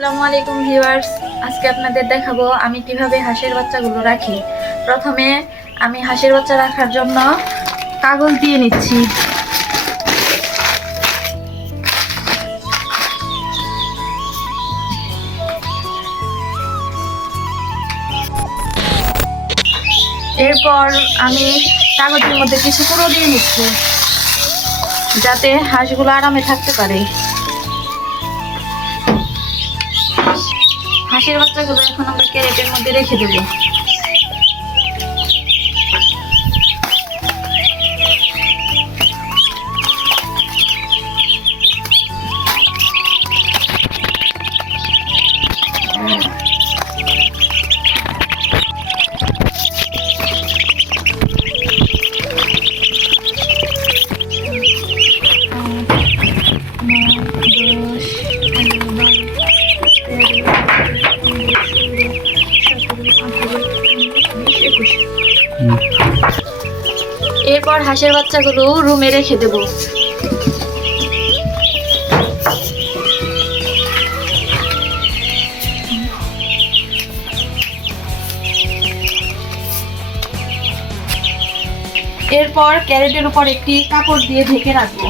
আসসালামু আলাইকুম ভিউয়ার্স, আজকে আপনাদের দেখাবো আমি কিভাবে হাঁসের বাচ্চাগুলো রাখি। প্রথমে আমি হাঁসের বাচ্চা রাখার জন্য কাগজ দিয়ে নিচ্ছি। এরপর আমি কাগজের মধ্যে কিছু কুড়ো দিয়ে নিচ্ছি যাতে হাঁসগুলো আরামে থাকতে পারে। হাঁসের বাচ্চাগুলো এখন আমরা ক্যারেটের মধ্যে রেখে দেবো। এরপর হাঁসের বাচ্চাগুলো রুমে রেখে দেব। এরপর ক্যারেটের উপর একটি কাপড় দিয়ে ঢেকে রাখবো।